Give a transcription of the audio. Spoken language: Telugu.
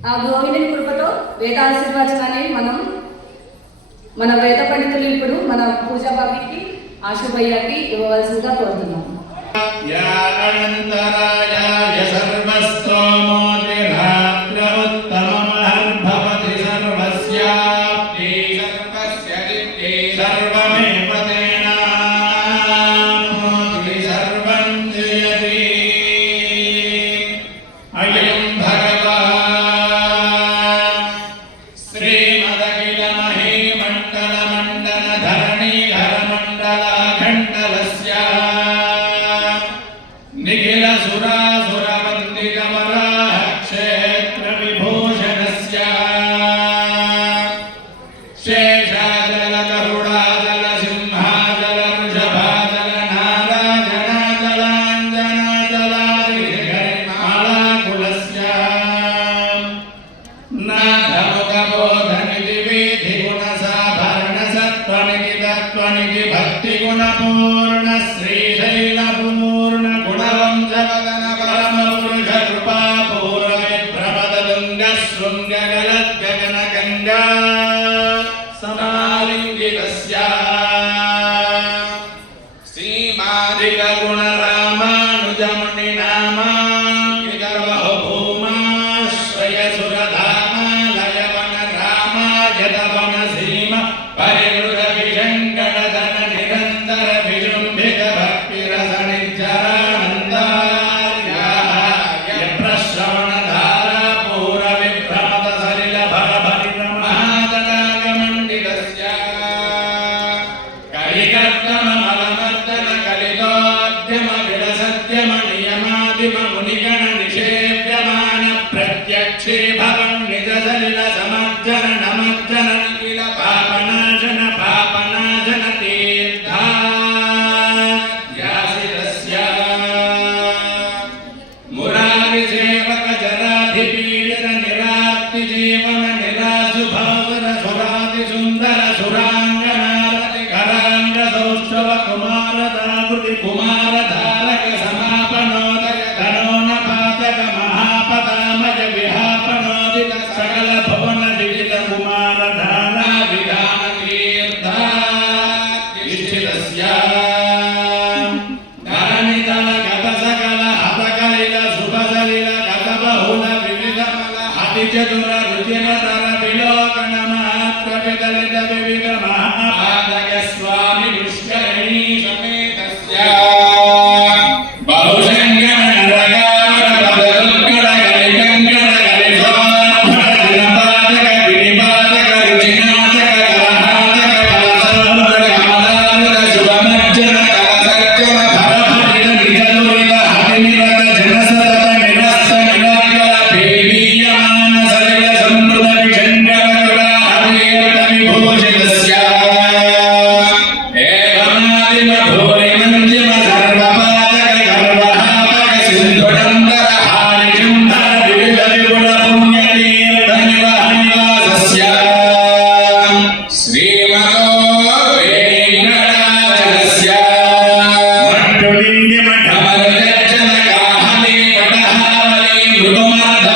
ఆ గోవిందుని కృపతో వేదాశీర్వచనాన్ని మన వేద పండితులు ఇప్పుడు మన పూజా బాబీకి ఆశుభయ్యకి ఇవ్వవలసిందిగా కోరుతున్నాం. భక్తి గుణ పూర్ణ శ్రీశైల పూర్ణ గుణవంశవదన పరమ పురుష కృపా పూర్వ విప్రమదలుంగ శృంగ గలద్గగన గంగా సమాలింగితస్య శ్రీమాదిక గుణ రామానుజముని నామా విదర్భో భూమాశ్రయ సురధామ లయవన రామ యదవన సీమ పరిగృహ మునిగణ నిషేవ్యమాన ప్రత్యక్షే భవన్ నిజ సలిల సమర్జన నమర్జన నిఖిల పాపనాశన పాపనాశన తీర్థాస్య మురారి సేవక జరాధిపీడిత నిరార్తి జీవన నిరాశుభాసుర సురాతి సుందర సురాంగనారతి కరాంగ సౌష్ఠవ కుమార దాకృతి కుమార ధారక సమాపనోదయ మహాపదామజ విహాపనోదిత సకల భువన విజిత కుమార ధార విధాన తీర్థ ధరణితల గత సకల హతకలిల శుభసలిల గత బహుళ వివిధ అతి చతుర రుచిర తర విలోకన మాత్ర విదలిత వివిధ మహాపాదక స్వామి పుష్కరిణీ సమేతస్య మృగమార్ధ